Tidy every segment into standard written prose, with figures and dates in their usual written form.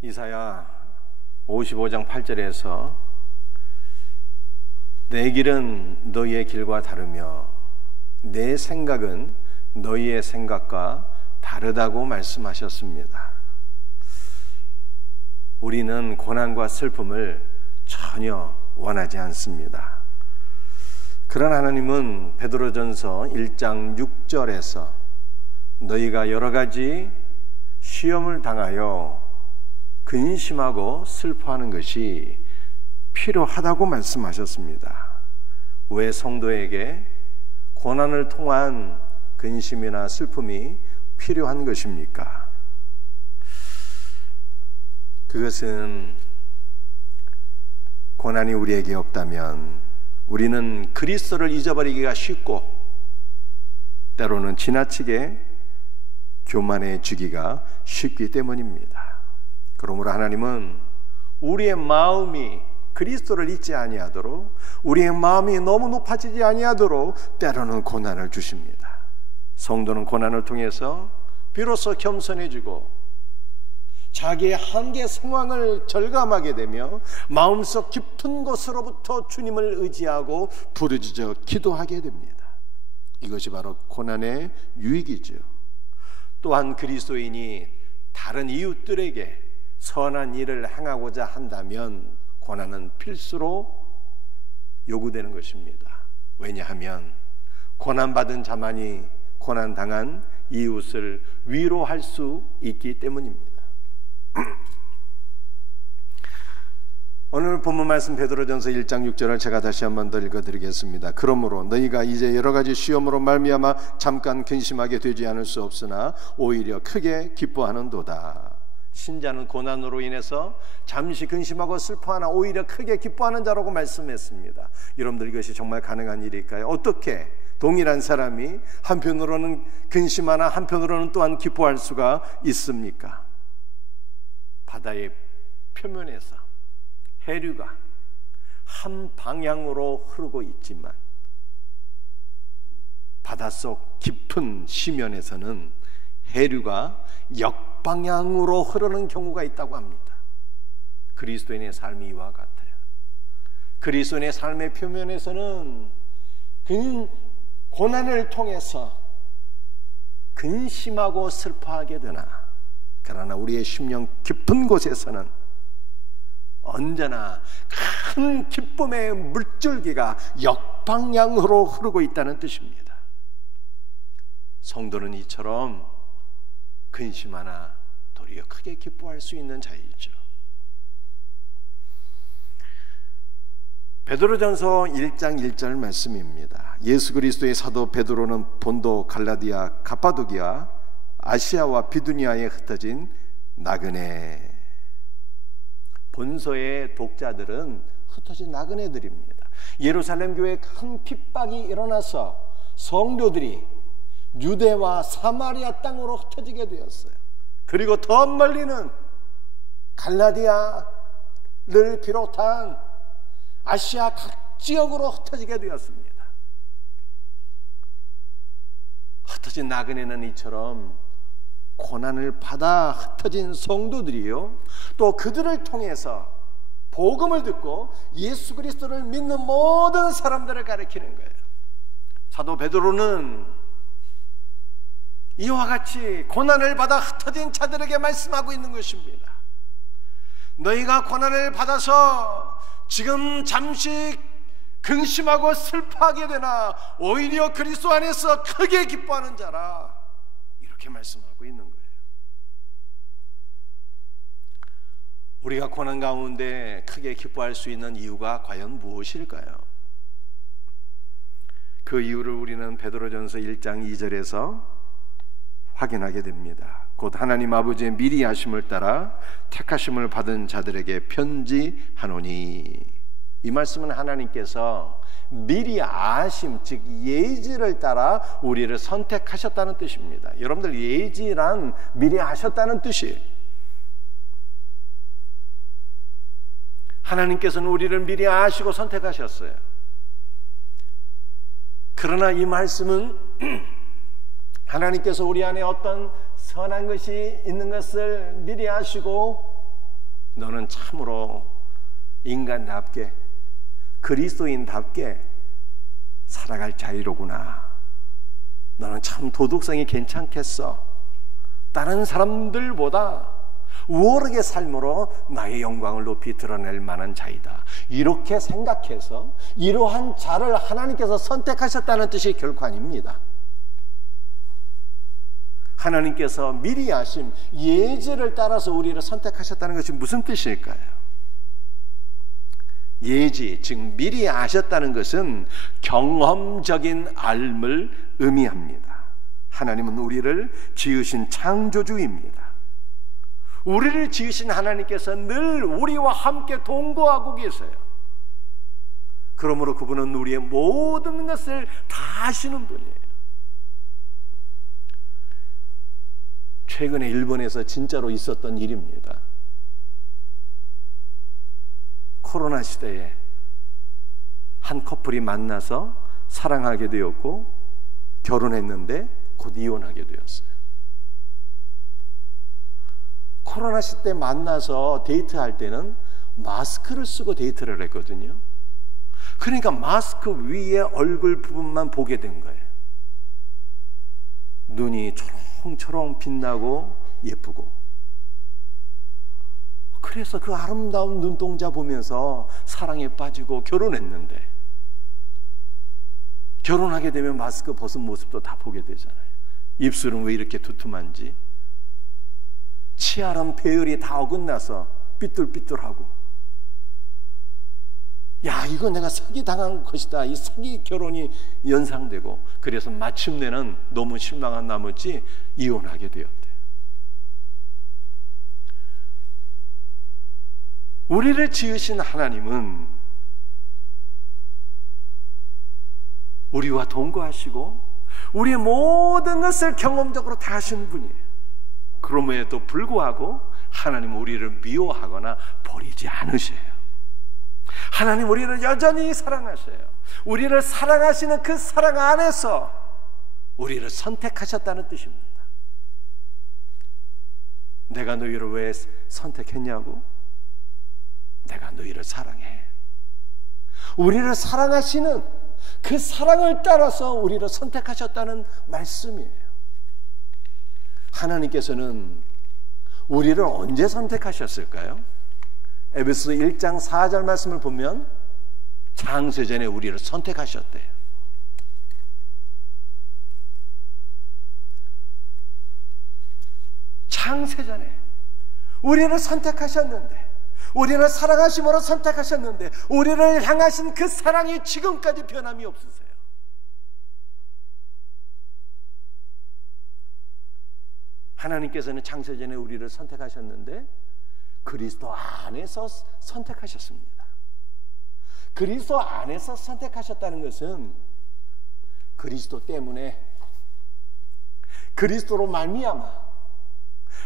이사야 55장 8절에서 내 길은 너희의 길과 다르며 내 생각은 너희의 생각과 다르다고 말씀하셨습니다. 우리는 고난과 슬픔을 전혀 원하지 않습니다. 그러나 하나님은 베드로전서 1장 6절에서 너희가 여러 가지 시험을 당하여 근심하고 슬퍼하는 것이 필요하다고 말씀하셨습니다. 왜 성도에게 고난을 통한 근심이나 슬픔이 필요한 것입니까? 그것은 고난이 우리에게 없다면 우리는 그리스도를 잊어버리기가 쉽고 때로는 지나치게 교만해지기가 쉽기 때문입니다. 그러므로 하나님은 우리의 마음이 그리스도를 잊지 아니하도록, 우리의 마음이 너무 높아지지 아니하도록 때로는 고난을 주십니다. 성도는 고난을 통해서 비로소 겸손해지고 자기의 한계 상황을 절감하게 되며 마음속 깊은 곳으로부터 주님을 의지하고 부르짖어 기도하게 됩니다. 이것이 바로 고난의 유익이죠. 또한 그리스도인이 다른 이웃들에게 선한 일을 행하고자 한다면 고난은 필수로 요구되는 것입니다. 왜냐하면 고난받은 자만이 고난당한 이웃을 위로할 수 있기 때문입니다. 오늘 본문 말씀 베드로전서 1장 6절을 제가 다시 한번 더 읽어드리겠습니다. 그러므로 너희가 이제 여러 가지 시험으로 말미암아 잠깐 근심하게 되지 않을 수 없으나 오히려 크게 기뻐하는도다. 신자는 고난으로 인해서 잠시 근심하고 슬퍼하나 오히려 크게 기뻐하는 자라고 말씀했습니다. 여러분들 이것이 정말 가능한 일일까요? 어떻게 동일한 사람이 한편으로는 근심하나 한편으로는 또한 기뻐할 수가 있습니까? 바다의 표면에서 해류가 한 방향으로 흐르고 있지만 바닷속 깊은 시면에서는 해류가 역방향으로 흐르는 경우가 있다고 합니다. 그리스도인의 삶이 이와 같아요. 그리스도인의 삶의 표면에서는 고난을 통해서 근심하고 슬퍼하게 되나, 그러나 우리의 심령 깊은 곳에서는 언제나 큰 기쁨의 물줄기가 역방향으로 흐르고 있다는 뜻입니다. 성도는 이처럼 근심하나 도리어 크게 기뻐할 수 있는 자이죠. 베드로전서 1장 1절 말씀입니다. 예수 그리스도의 사도 베드로는 본도, 갈라디아, 갑바도기아, 아시아와 비두니아에 흩어진 나그네, 본서의 독자들은 흩어진 나그네들입니다. 예루살렘 교회에 큰 핍박이 일어나서 성도들이 유대와 사마리아 땅으로 흩어지게 되었어요. 그리고 더 멀리는 갈라디아를 비롯한 아시아 각 지역으로 흩어지게 되었습니다. 흩어진 나그네는 이처럼 고난을 받아 흩어진 성도들이요, 또 그들을 통해서 복음을 듣고 예수 그리스도를 믿는 모든 사람들을 가리키는 거예요. 사도 베드로는 이와 같이 고난을 받아 흩어진 자들에게 말씀하고 있는 것입니다. 너희가 고난을 받아서 지금 잠시 근심하고 슬퍼하게 되나 오히려 그리스도 안에서 크게 기뻐하는 자라, 이렇게 말씀하고 있는 거예요. 우리가 고난 가운데 크게 기뻐할 수 있는 이유가 과연 무엇일까요? 그 이유를 우리는 베드로전서 1장 2절에서 확인하게 됩니다. 곧 하나님 아버지의 미리 하심을 따라 택하심을 받은 자들에게 편지하노니. 이 말씀은 하나님께서 미리 아심, 즉 예지를 따라 우리를 선택하셨다는 뜻입니다. 여러분들, 예지란 미리 아셨다는 뜻이에요. 하나님께서는 우리를 미리 아시고 선택하셨어요. 그러나 이 말씀은 하나님께서 우리 안에 어떤 선한 것이 있는 것을 미리 아시고 너는 참으로 인간답게 그리스도인답게 살아갈 자유로구나. 너는 참 도덕성이 괜찮겠어. 다른 사람들보다 우월하게 삶으로 나의 영광을 높이 드러낼 만한 자이다. 이렇게 생각해서 이러한 자를 하나님께서 선택하셨다는 뜻이 결코 아닙니다. 하나님께서 미리 아심 예지를 따라서 우리를 선택하셨다는 것이 무슨 뜻일까요? 예지, 즉 미리 아셨다는 것은 경험적인 알을 의미합니다. 하나님은 우리를 지으신 창조주입니다. 우리를 지으신 하나님께서 늘 우리와 함께 동거하고 계세요. 그러므로 그분은 우리의 모든 것을 다 아시는 분이에요. 최근에 일본에서 진짜로 있었던 일입니다. 코로나 시대에 한 커플이 만나서 사랑하게 되었고 결혼했는데 곧 이혼하게 되었어요. 코로나 시대 만나서 데이트할 때는 마스크를 쓰고 데이트를 했거든요. 그러니까 마스크 위에 얼굴 부분만 보게 된 거예요. 눈이 초롱초롱 빛나고 예쁘고, 그래서 그 아름다운 눈동자 보면서 사랑에 빠지고 결혼했는데, 결혼하게 되면 마스크 벗은 모습도 다 보게 되잖아요. 입술은 왜 이렇게 두툼한지, 치아랑 배열이 다 어긋나서 삐뚤삐뚤하고, 야, 이거 내가 사기 당한 것이다. 이 사기 결혼이 연상되고, 그래서 마침내는 너무 실망한 나머지 이혼하게 되었대요. 우리를 지으신 하나님은 우리와 동거하시고 우리의 모든 것을 경험적으로 다 하시는 분이에요. 그럼에도 불구하고 하나님은 우리를 미워하거나 버리지 않으셔요. 하나님 우리를 여전히 사랑하셔요. 우리를 사랑하시는 그 사랑 안에서 우리를 선택하셨다는 뜻입니다. 내가 너희를 왜 선택했냐고? 내가 너희를 사랑해. 우리를 사랑하시는 그 사랑을 따라서 우리를 선택하셨다는 말씀이에요. 하나님께서는 우리를 언제 선택하셨을까요? 에베소 1장 4절 말씀을 보면 창세전에 우리를 선택하셨대요. 창세전에 우리를 선택하셨는데, 우리를 사랑하심으로 선택하셨는데, 우리를 향하신 그 사랑이 지금까지 변함이 없으세요. 하나님께서는 창세전에 우리를 선택하셨는데 그리스도 안에서 선택하셨습니다. 그리스도 안에서 선택하셨다는 것은 그리스도 때문에, 그리스도로 말미암아,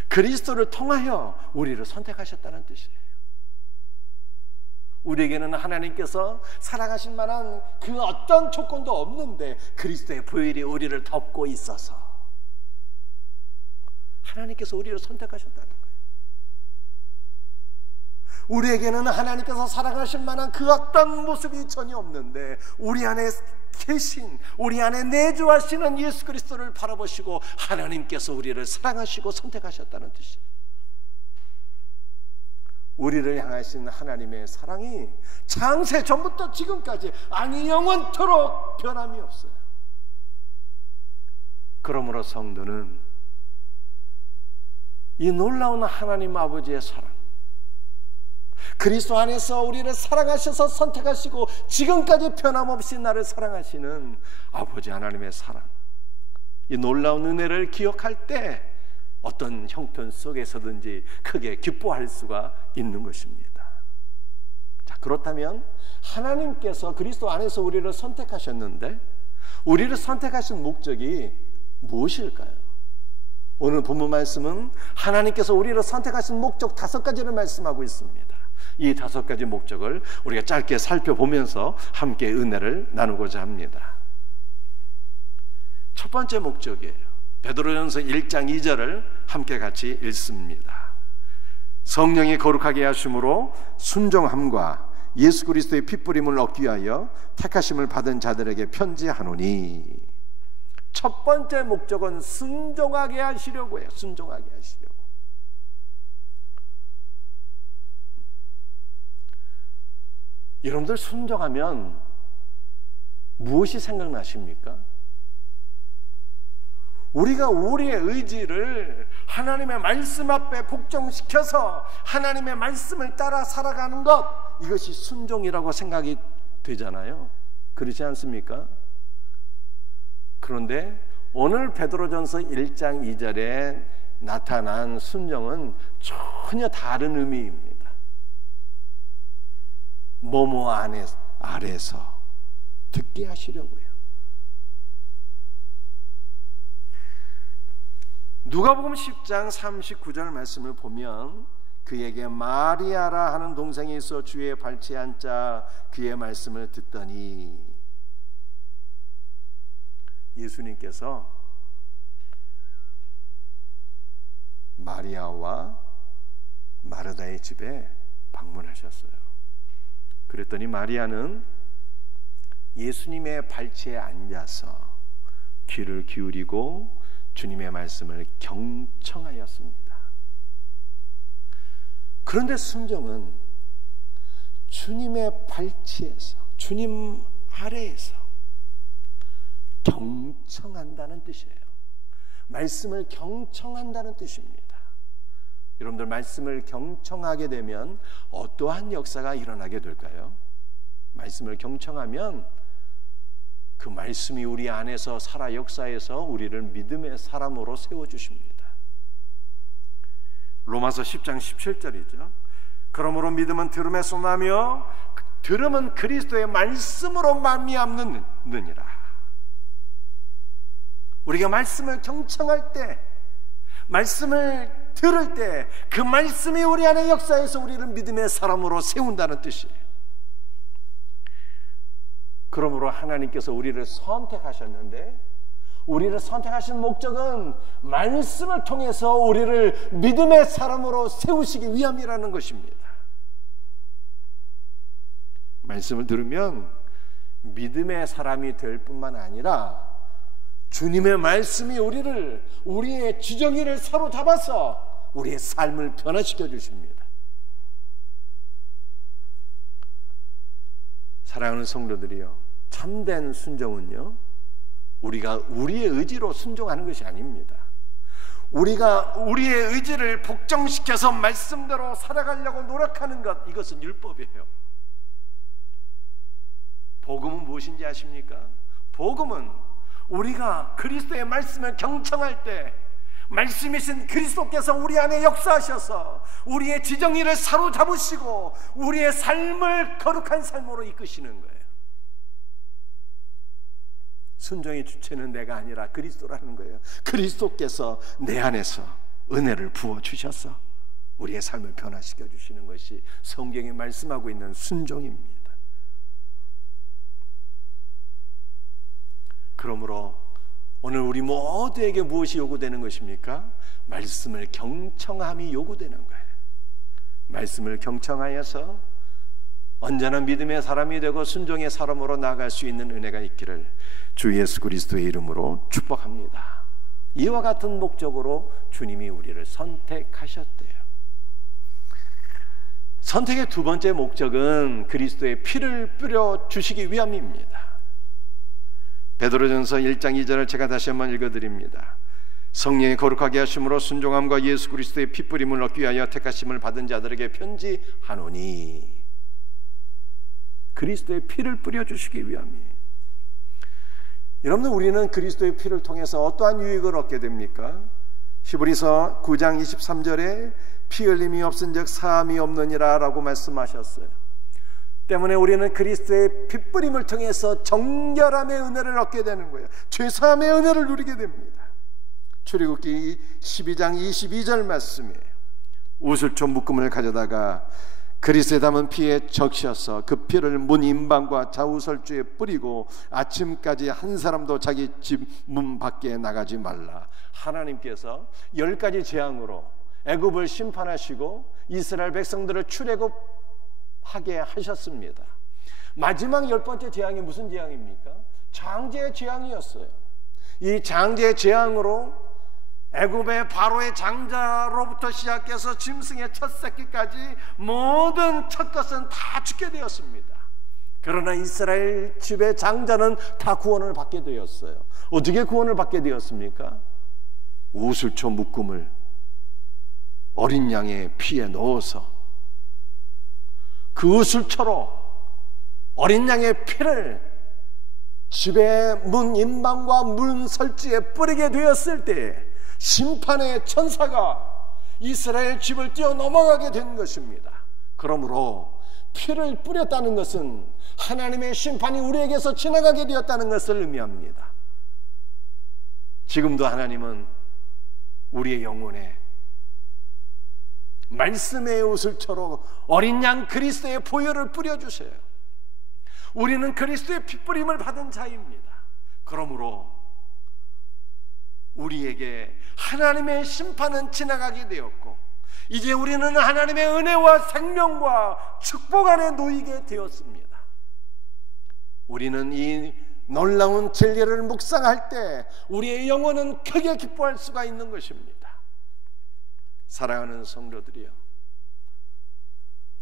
그리스도를 통하여 우리를 선택하셨다는 뜻이에요. 우리에게는 하나님께서 사랑하실 만한 그 어떤 조건도 없는데 그리스도의 보혈이 우리를 덮고 있어서 하나님께서 우리를 선택하셨다는 거예요. 우리에게는 하나님께서 사랑하실 만한 그 어떤 모습이 전혀 없는데 우리 안에 계신, 우리 안에 내주하시는 예수 그리스도를 바라보시고 하나님께서 우리를 사랑하시고 선택하셨다는 뜻이에요. 우리를 향하신 하나님의 사랑이 창세 전부터 지금까지, 아니 영원토록 변함이 없어요. 그러므로 성도는 이 놀라운 하나님 아버지의 사랑, 그리스도 안에서 우리를 사랑하셔서 선택하시고 지금까지 변함없이 나를 사랑하시는 아버지 하나님의 사랑, 이 놀라운 은혜를 기억할 때 어떤 형편 속에서든지 크게 기뻐할 수가 있는 것입니다. 자, 그렇다면 하나님께서 그리스도 안에서 우리를 선택하셨는데 우리를 선택하신 목적이 무엇일까요? 오늘 본문 말씀은 하나님께서 우리를 선택하신 목적 5가지를 말씀하고 있습니다. 이 5가지 목적을 우리가 짧게 살펴보면서 함께 은혜를 나누고자 합니다. 첫 번째 목적이에요. 베드로전서 1장 2절을 함께 같이 읽습니다. 성령이 거룩하게 하심으로 순종함과 예수 그리스도의 핏부림을 얻기 위하여 택하심을 받은 자들에게 편지하노니. 첫 번째 목적은 순종하게 하시려고 해요. 순종하게 하시려고. 여러분들 순종하면 무엇이 생각나십니까? 우리가 우리의 의지를 하나님의 말씀 앞에 복종시켜서 하나님의 말씀을 따라 살아가는 것, 이것이 순종이라고 생각이 되잖아요. 그렇지 않습니까? 그런데 오늘 베드로전서 1장 2절에 나타난 순종은 전혀 다른 의미입니다. 뭐뭐 아래서 듣게 하시려고요. 누가복음 10장 39절 말씀을 보면 그에게 마리아라 하는 동생이 있어 주의 발치에 앉자 그의 말씀을 듣더니, 예수님께서 마리아와 마르다의 집에 방문하셨어요. 그랬더니 마리아는 예수님의 발치에 앉아서 귀를 기울이고 주님의 말씀을 경청하였습니다. 그런데 순종은 주님의 발치에서, 주님 아래에서 경청한다는 뜻이에요. 말씀을 경청한다는 뜻입니다. 여러분들, 말씀을 경청하게 되면 어떠한 역사가 일어나게 될까요? 말씀을 경청하면 그 말씀이 우리 안에서 살아 역사해서 우리를 믿음의 사람으로 세워주십니다. 로마서 10장 17절이죠. 그러므로 믿음은 들음에서 나며 들음은 그리스도의 말씀으로 말미암느니라. 우리가 말씀을 경청할 때, 말씀을 들을 때 그 말씀이 우리 안에 역사해서 우리를 믿음의 사람으로 세운다는 뜻이에요. 그러므로 하나님께서 우리를 선택하셨는데, 우리를 선택하신 목적은 말씀을 통해서 우리를 믿음의 사람으로 세우시기 위함이라는 것입니다. 말씀을 들으면 믿음의 사람이 될 뿐만 아니라 주님의 말씀이 우리의 지정의를 사로잡아서 우리의 삶을 변화시켜 주십니다. 사랑하는 성도들이요, 참된 순종은요, 우리가 우리의 의지로 순종하는 것이 아닙니다. 우리가 우리의 의지를 복종시켜서 말씀대로 살아가려고 노력하는 것, 이것은 율법이에요. 복음은 무엇인지 아십니까? 복음은 우리가 그리스도의 말씀을 경청할 때 말씀이신 그리스도께서 우리 안에 역사하셔서 우리의 지정의를 사로잡으시고 우리의 삶을 거룩한 삶으로 이끄시는 거예요. 순종의 주체는 내가 아니라 그리스도라는 거예요. 그리스도께서 내 안에서 은혜를 부어주셔서 우리의 삶을 변화시켜 주시는 것이 성경이 말씀하고 있는 순종입니다. 그러므로 오늘 우리 모두에게 무엇이 요구되는 것입니까? 말씀을 경청함이 요구되는 거예요. 말씀을 경청하여서 언제나 믿음의 사람이 되고 순종의 사람으로 나아갈 수 있는 은혜가 있기를 주 예수 그리스도의 이름으로 축복합니다. 이와 같은 목적으로 주님이 우리를 선택하셨대요. 선택의 두 번째 목적은 그리스도의 피를 뿌려 주시기 위함입니다. 베드로전서 1장 2절을 제가 다시 한번 읽어드립니다. 성령이 거룩하게 하심으로 순종함과 예수 그리스도의 핏부림을 얻기 위하여 택하심을 받은 자들에게 편지하노니. 그리스도의 피를 뿌려주시기 위함이에요. 여러분들, 우리는 그리스도의 피를 통해서 어떠한 유익을 얻게 됩니까? 히브리서 9장 23절에 피 흘림이 없은즉 사함이 없느니라 라고 말씀하셨어요. 때문에 우리는 그리스도의 핏부림을 통해서 정결함의 은혜를 얻게 되는 거예요. 죄사함의 은혜를 누리게 됩니다. 출애굽기 12장 22절 말씀이에요. 우슬초 묶음을 가져다가 그리스에 담은 피에 적셔서 그 피를 문 임방과 좌우설주에 뿌리고 아침까지 한 사람도 자기 집 문 밖에 나가지 말라. 하나님께서 10가지 재앙으로 애굽을 심판하시고 이스라엘 백성들을 출애굽하게 하셨습니다. 마지막 10번째 재앙이 무슨 재앙입니까? 장제의 재앙이었어요. 이 장제의 재앙으로 애굽의 바로의 장자로부터 시작해서 짐승의 첫 새끼까지 모든 첫 것은 다 죽게 되었습니다. 그러나 이스라엘 집의 장자는 다 구원을 받게 되었어요. 어떻게 구원을 받게 되었습니까? 우슬초 묶음을 어린 양의 피에 넣어서 그 우슬초로 어린 양의 피를 집의 문 인방과 문 설지에 뿌리게 되었을 때 심판의 천사가 이스라엘 집을 뛰어넘어가게 된 것입니다. 그러므로 피를 뿌렸다는 것은 하나님의 심판이 우리에게서 지나가게 되었다는 것을 의미합니다. 지금도 하나님은 우리의 영혼에 말씀의 우슬처럼 어린 양 그리스도의 보혈을 뿌려주세요. 우리는 그리스도의 핏뿌림을 받은 자입니다. 그러므로 우리에게 하나님의 심판은 지나가게 되었고 이제 우리는 하나님의 은혜와 생명과 축복 안에 놓이게 되었습니다. 우리는 이 놀라운 진리를 묵상할 때 우리의 영혼은 크게 기뻐할 수가 있는 것입니다. 사랑하는 성도들이여,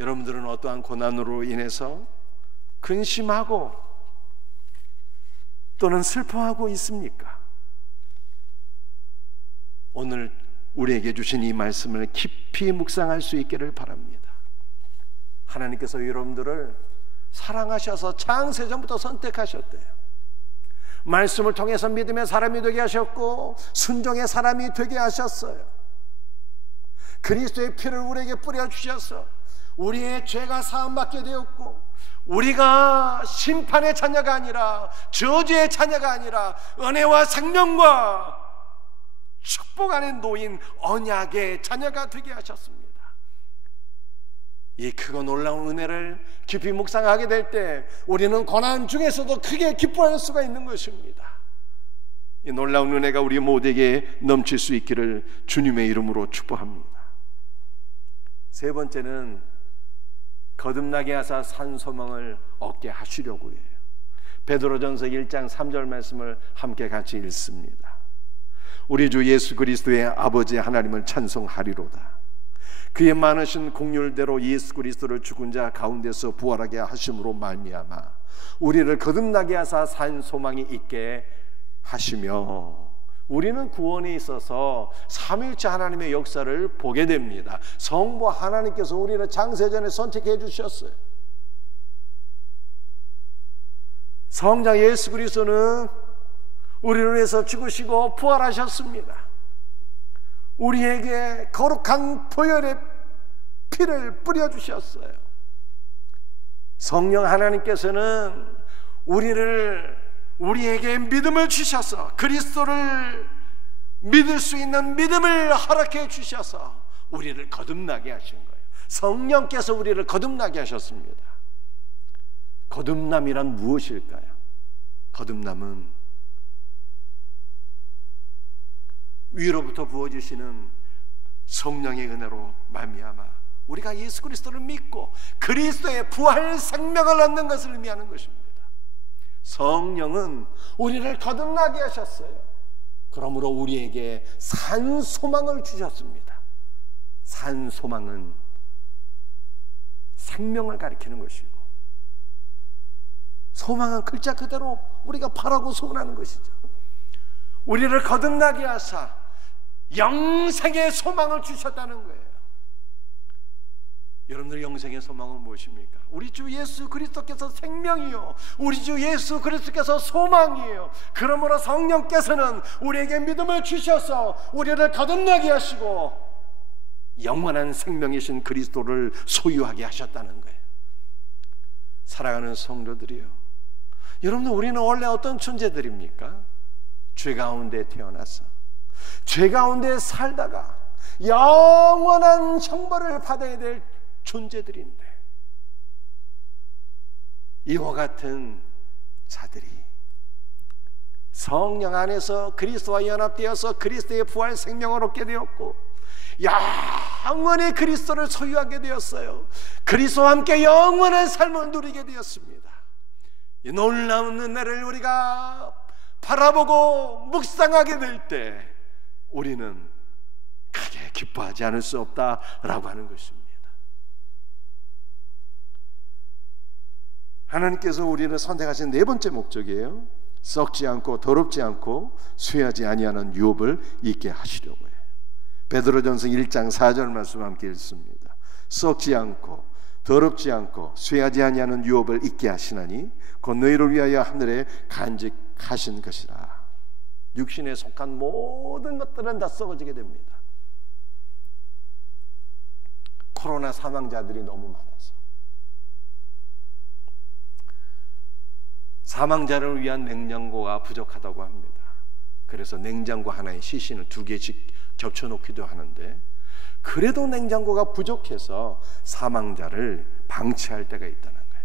여러분들은 어떠한 고난으로 인해서 근심하고 또는 슬퍼하고 있습니까? 오늘 우리에게 주신 이 말씀을 깊이 묵상할 수 있기를 바랍니다. 하나님께서 여러분들을 사랑하셔서 창세전부터 선택하셨대요. 말씀을 통해서 믿음의 사람이 되게 하셨고 순종의 사람이 되게 하셨어요. 그리스도의 피를 우리에게 뿌려주셔서 우리의 죄가 사함받게 되었고 우리가 심판의 자녀가 아니라 저주의 자녀가 아니라 은혜와 생명과 축복 안에 놓인 언약의 자녀가 되게 하셨습니다. 이 크고 놀라운 은혜를 깊이 묵상하게 될 때 우리는 고난 중에서도 크게 기뻐할 수가 있는 것입니다. 이 놀라운 은혜가 우리 모두에게 넘칠 수 있기를 주님의 이름으로 축복합니다. 세 번째는 거듭나게 하사 산 소망을 얻게 하시려고 해요. 베드로전서 1장 3절 말씀을 함께 같이 읽습니다. 우리 주 예수 그리스도의 아버지 하나님을 찬송하리로다. 그의 많으신 공률대로 예수 그리스도를 죽은 자 가운데서 부활하게 하심으로 말미암아 우리를 거듭나게 하사 산 소망이 있게 하시며, 우리는 구원에 있어서 삼위일체 하나님의 역사를 보게 됩니다. 성부 하나님께서 우리를 창세전에 선택해 주셨어요. 성자 예수 그리스도는 우리를 위해서 죽으시고 부활하셨습니다. 우리에게 거룩한 보혈의 피를 뿌려주셨어요. 성령 하나님께서는 우리에게 믿음을 주셔서 그리스도를 믿을 수 있는 믿음을 허락해 주셔서 우리를 거듭나게 하신 거예요. 성령께서 우리를 거듭나게 하셨습니다. 거듭남이란 무엇일까요? 거듭남은 위로부터 부어주시는 성령의 은혜로 말미암아 우리가 예수 그리스도를 믿고 그리스도의 부활 생명을 얻는 것을 의미하는 것입니다. 성령은 우리를 거듭나게 하셨어요. 그러므로 우리에게 산 소망을 주셨습니다. 산 소망은 생명을 가리키는 것이고, 소망은 글자 그대로 우리가 바라고 소원하는 것이죠. 우리를 거듭나게 하사 영생의 소망을 주셨다는 거예요. 여러분들 영생의 소망은 무엇입니까? 우리 주 예수 그리스도께서 생명이요, 우리 주 예수 그리스도께서 소망이에요. 그러므로 성령께서는 우리에게 믿음을 주셔서 우리를 거듭나게 하시고 영원한 생명이신 그리스도를 소유하게 하셨다는 거예요. 사랑하는 성도들이요, 여러분들 우리는 원래 어떤 존재들입니까? 죄 가운데 태어나서 죄 가운데 살다가 영원한 형벌을 받아야 될 존재들인데, 이와 같은 자들이 성령 안에서 그리스도와 연합되어서 그리스도의 부활 생명을 얻게 되었고 영원히 그리스도를 소유하게 되었어요. 그리스도와 함께 영원한 삶을 누리게 되었습니다. 이 놀라운 은혜를 우리가 바라보고 묵상하게 될 때 우리는 크게 기뻐하지 않을 수 없다라고 하는 것입니다. 하나님께서 우리를 선택하신 네 번째 목적이에요. 썩지 않고 더럽지 않고 쇠하지 아니하는 유업을 있게 하시려고 해요. 베드로전서 1장 4절 말씀 함께 읽습니다. 썩지 않고 더럽지 않고 쇠하지 아니하는 유업을 있게 하시나니 곧 너희를 위하여 하늘에 간직하신 것이라. 육신에 속한 모든 것들은 다 썩어지게 됩니다. 코로나 사망자들이 너무 많아서 사망자를 위한 냉장고가 부족하다고 합니다. 그래서 냉장고 하나에 시신을 2개씩 겹쳐놓기도 하는데, 그래도 냉장고가 부족해서 사망자를 방치할 때가 있다는 거예요.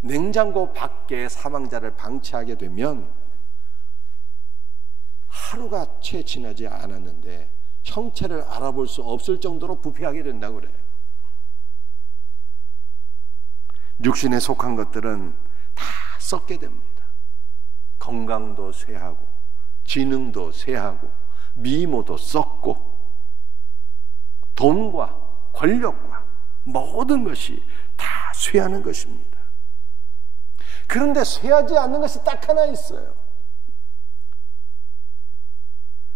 냉장고 밖에 사망자를 방치하게 되면 하루가 채 지나지 않았는데 형체를 알아볼 수 없을 정도로 부패하게 된다고 그래요. 육신에 속한 것들은 다 썩게 됩니다. 건강도 쇠하고 지능도 쇠하고 미모도 썩고 돈과 권력과 모든 것이 다 쇠하는 것입니다. 그런데 쇠하지 않는 것이 딱 하나 있어요.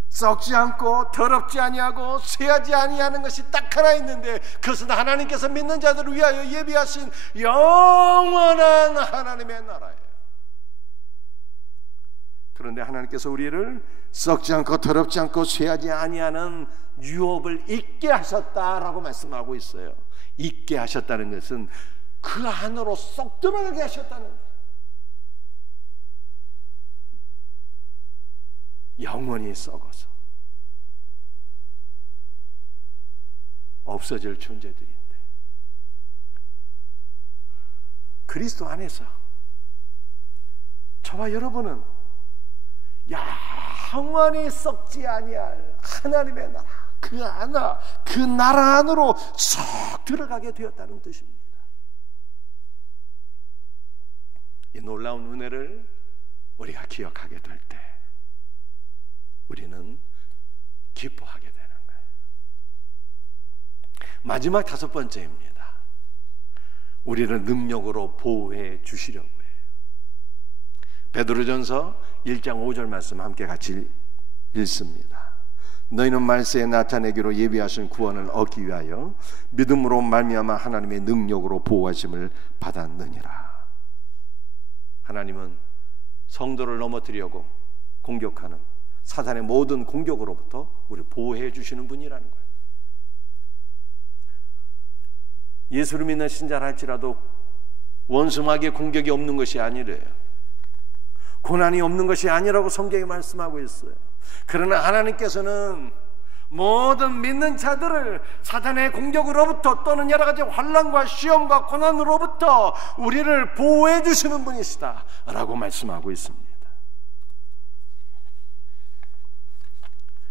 썩지 않고 더럽지 아니하고 쇠하지 아니하는 것이 딱 하나 있는데, 그것은 하나님께서 믿는 자들을 위하여 예비하신 영원한 하나님의 나라예요. 그런데 하나님께서 우리를 썩지 않고 더럽지 않고 쇠하지 아니하는 유업을 잊게 하셨다라고 말씀하고 있어요. 잊게 하셨다는 것은 그 안으로 쏙 들어가게 하셨다는 거예요. 영원히 썩어서 없어질 존재들인데, 그리스도 안에서 저와 여러분은 영원히 썩지 아니할 하나님의 나라, 그 나라 안으로 쏙 들어가게 되었다는 뜻입니다. 이 놀라운 은혜를 우리가 기억하게 될 때 우리는 기뻐하게 되는 거예요. 마지막 5번째입니다. 우리를 능력으로 보호해 주시려고 해요. 베드로전서 1장 5절 말씀 함께 같이 읽습니다. 너희는 말세에 나타내기로 예비하신 구원을 얻기 위하여 믿음으로 말미암아 하나님의 능력으로 보호하심을 받았느니라. 하나님은 성도를 넘어뜨리려고 공격하는 사단의 모든 공격으로부터 우리를 보호해 주시는 분이라는 거예요. 예수를 믿는 신자라 할지라도 원수마귀의 공격이 없는 것이 아니래요. 고난이 없는 것이 아니라고 성경이 말씀하고 있어요. 그러나 하나님께서는 모든 믿는 자들을 사단의 공격으로부터 또는 여러 가지 환난과 시험과 고난으로부터 우리를 보호해 주시는 분이시다 라고 말씀하고 있습니다.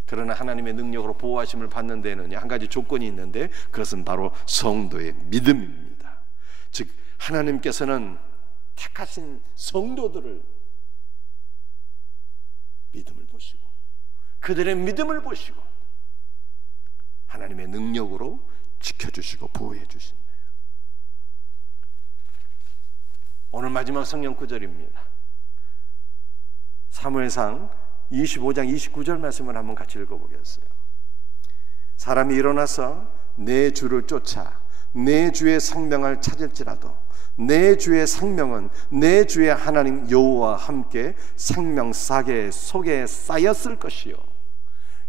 그러나 하나님의 능력으로 보호하심을 받는 데는 한 가지 조건이 있는데, 그것은 바로 성도의 믿음입니다. 즉 하나님께서는 택하신 성도들을 믿음을 보시고 그들의 믿음을 보시고 하나님의 능력으로 지켜주시고 보호해 주신다. 오늘 마지막 성경 구절입니다. 사무엘상 25장 29절 말씀을 한번 같이 읽어보겠어요. 사람이 일어나서 내 주를 쫓아 내 주의 생명을 찾을지라도 내 주의 생명은 내 주의 하나님 여호와와 함께 생명사계 속에 쌓였을 것이요.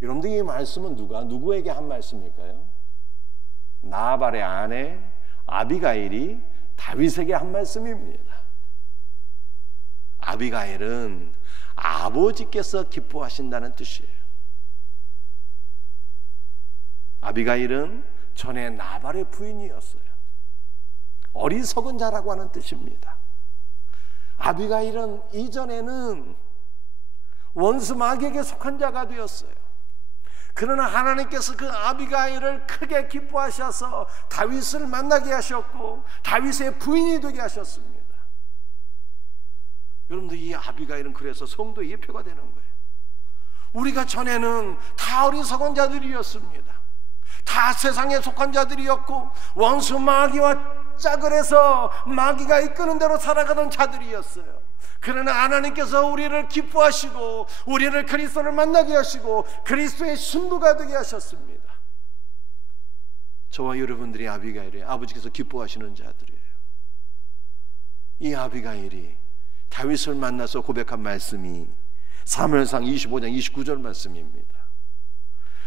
여러분들, 이 말씀은 누구에게 한 말씀일까요? 나발의 아내 아비가일이 다윗에게 한 말씀입니다. 아비가일은 아버지께서 기뻐하신다는 뜻이에요. 아비가일은 전에 나발의 부인이었어요. 어리석은 자라고 하는 뜻입니다. 아비가일은 이전에는 원수 마귀에게 속한 자가 되었어요. 그러나 하나님께서 그 아비가일을 크게 기뻐하셔서 다윗을 만나게 하셨고 다윗의 부인이 되게 하셨습니다. 여러분들, 이 아비가일은 그래서 성도의 예표가 되는 거예요. 우리가 전에는 다 어리석은 자들이었습니다. 다 세상에 속한 자들이었고 원수 마귀와 짝을 해서 마귀가 이끄는 대로 살아가던 자들이었어요. 그러나 하나님께서 우리를 기뻐하시고 우리를 그리스도를 만나게 하시고 그리스도의 신부가 되게 하셨습니다. 저와 여러분들이 아비가일이 아버지께서 기뻐하시는 자들이에요. 이 아비가일이 다윗을 만나서 고백한 말씀이 사무엘상 25장 29절 말씀입니다.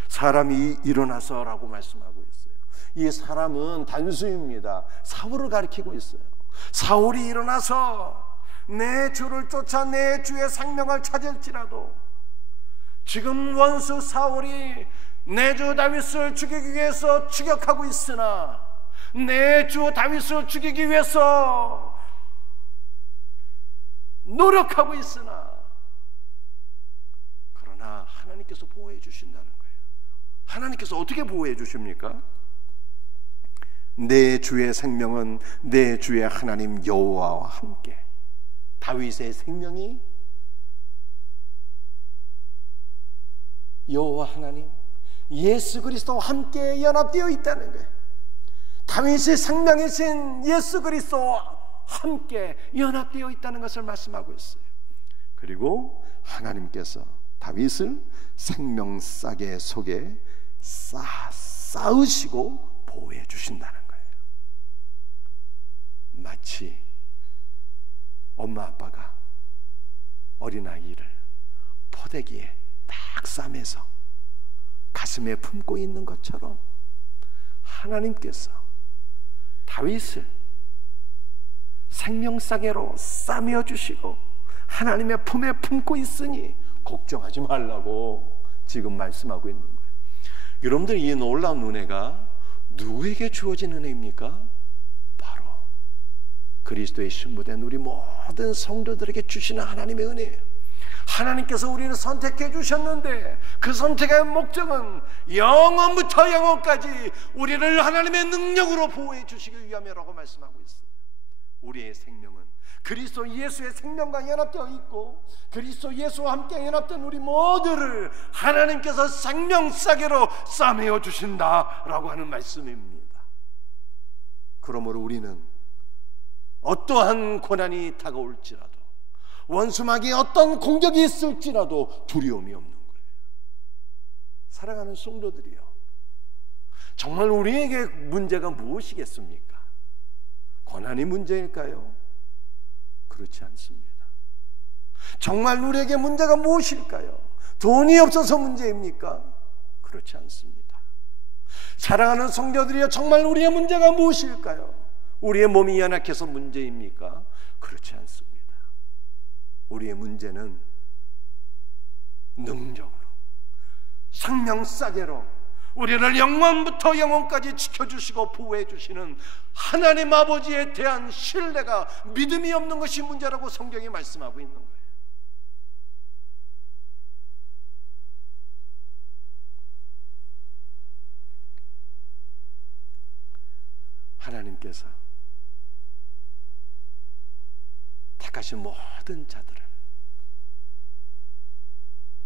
사람이 일어나서 라고 말씀하고 있어요. 이 사람은 단수입니다. 사울을 가리키고 있어요. 사울이 일어나서 내 주를 쫓아 내 주의 생명을 찾을지라도, 지금 원수 사울이 내 주 다윗을 죽이기 위해서 추격하고 있으나, 내 주 다윗을 죽이기 위해서 노력하고 있으나, 그러나 하나님께서 보호해 주신다는 거예요. 하나님께서 어떻게 보호해 주십니까? 내 주의 생명은 내 주의 하나님 여호와와 함께. 다윗의 생명이 여호와 하나님 예수 그리스도와 함께 연합되어 있다는 거예요. 다윗의 생명이신 예수 그리스도와 함께 연합되어 있다는 것을 말씀하고 있어요. 그리고 하나님께서 다윗을 생명싸개 속에 쌓으시고 보호해 주신다는 거예요. 마치 엄마 아빠가 어린아이를 포대기에 딱 싸매서 가슴에 품고 있는 것처럼 하나님께서 다윗을 생명싸개로 싸매어 주시고 하나님의 품에 품고 있으니 걱정하지 말라고 지금 말씀하고 있는 거예요. 여러분들, 이 놀라운 은혜가 누구에게 주어진 은혜입니까? 바로 그리스도의 신부된 우리 모든 성도들에게 주시는 하나님의 은혜예요. 하나님께서 우리를 선택해 주셨는데 그 선택의 목적은 영원부터 영원까지 우리를 하나님의 능력으로 보호해 주시기 위함이라고 말씀하고 있어요. 우리의 생명은 그리스도 예수의 생명과 연합되어 있고 그리스도 예수와 함께 연합된 우리 모두를 하나님께서 생명싸개로 싸매어 주신다라고 하는 말씀입니다. 그러므로 우리는 어떠한 고난이 다가올지라도, 원수마귀의 어떤 공격이 있을지라도 두려움이 없는 거예요. 사랑하는 성도들이요, 정말 우리에게 문제가 무엇이겠습니까? 고난이 문제일까요? 그렇지 않습니다. 정말 우리에게 문제가 무엇일까요? 돈이 없어서 문제입니까? 그렇지 않습니다. 사랑하는 성도들이여, 정말 우리의 문제가 무엇일까요? 우리의 몸이 연약해서 문제입니까? 그렇지 않습니다. 우리의 문제는 능력으로, 생명싸개로 우리를 영원부터 영원까지 지켜주시고 보호해 주시는 하나님 아버지에 대한 신뢰가, 믿음이 없는 것이 문제라고 성경이 말씀하고 있는 거예요. 하나님께서 택하신 모든 자들을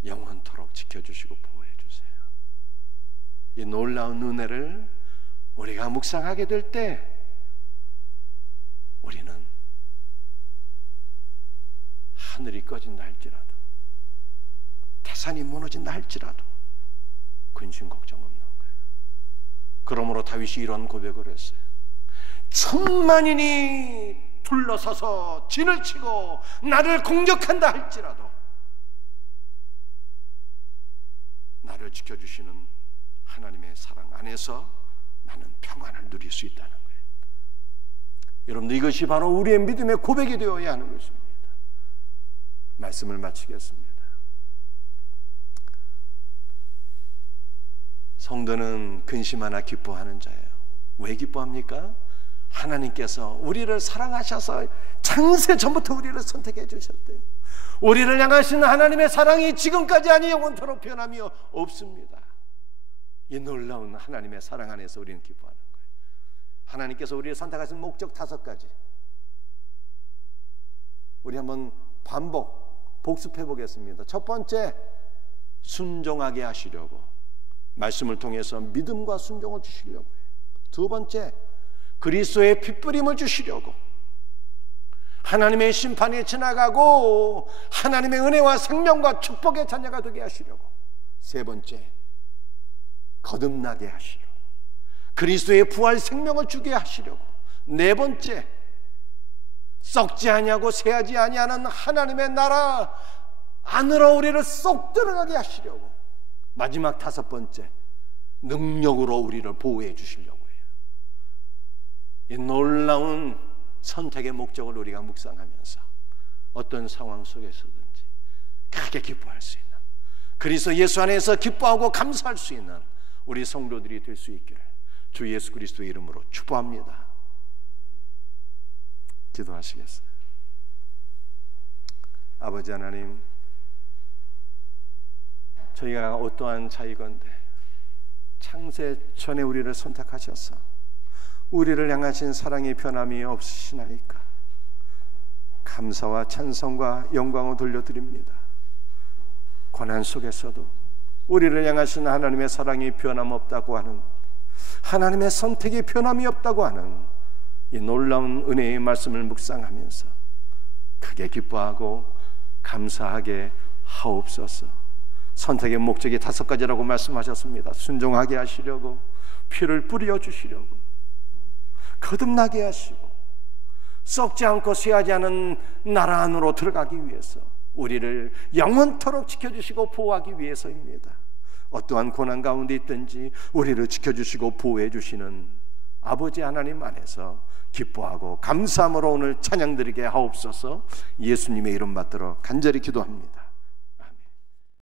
영원토록 지켜주시고 보호해 주세요. 이 놀라운 은혜를 우리가 묵상하게 될 때 우리는 하늘이 꺼진다 할지라도, 태산이 무너진다 할지라도 근심 걱정 없는 거예요. 그러므로 다윗이 이런 고백을 했어요. 천만인이 둘러서서 진을 치고 나를 공격한다 할지라도 나를 지켜주시는 하나님의 사랑 안에서 나는 평안을 누릴 수 있다는 거예요. 여러분들, 이것이 바로 우리의 믿음의 고백이 되어야 하는 것입니다. 말씀을 마치겠습니다. 성도는 근심하나 기뻐하는 자예요. 왜 기뻐합니까? 하나님께서 우리를 사랑하셔서 창세 전부터 우리를 선택해 주셨대요. 우리를 향하신 하나님의 사랑이 지금까지 아니 영원토록 변함이 없습니다. 이 놀라운 하나님의 사랑 안에서 우리는 기뻐하는 거예요. 하나님께서 우리를 선택하신 목적 5가지, 우리 한번 복습해 보겠습니다. 첫 번째, 순종하게 하시려고, 말씀을 통해서 믿음과 순종을 주시려고 해요. 두 번째, 그리스도의 핏뿌림을 주시려고, 하나님의 심판이 지나가고 하나님의 은혜와 생명과 축복의 자녀가 되게 하시려고. 세 번째, 거듭나게 하시려고, 그리스도의 부활 생명을 주게 하시려고. 네 번째, 썩지 아니하고 새하지 아니하는 하나님의 나라 안으로 우리를 쏙 들어가게 하시려고. 마지막 5번째, 능력으로 우리를 보호해 주시려고 해요. 이 놀라운 선택의 목적을 우리가 묵상하면서 어떤 상황 속에서든지 크게 기뻐할 수 있는, 그리스도 예수 안에서 기뻐하고 감사할 수 있는 우리 성도들이 될 수 있기를 주 예수 그리스도의 이름으로 축복합니다. 기도하시겠어요? 아버지 하나님, 저희가 어떠한 자이건대 창세 전에 우리를 선택하셔서 우리를 향하신 사랑의 변함이 없으시나이까. 감사와 찬송과 영광을 돌려드립니다. 고난 속에서도 우리를 향하신 하나님의 사랑이 변함없다고 하는, 하나님의 선택이 변함이 없다고 하는 이 놀라운 은혜의 말씀을 묵상하면서 크게 기뻐하고 감사하게 하옵소서. 선택의 목적이 5가지라고 말씀하셨습니다. 순종하게 하시려고, 피를 뿌려 주시려고, 거듭나게 하시고, 썩지 않고 쇠하지 않은 나라 안으로 들어가기 위해서, 우리를 영원토록 지켜주시고 보호하기 위해서입니다. 어떠한 고난 가운데 있든지 우리를 지켜주시고 보호해 주시는 아버지 하나님 안에서 기뻐하고 감사함으로 오늘 찬양드리게 하옵소서. 예수님의 이름 받들어 간절히 기도합니다.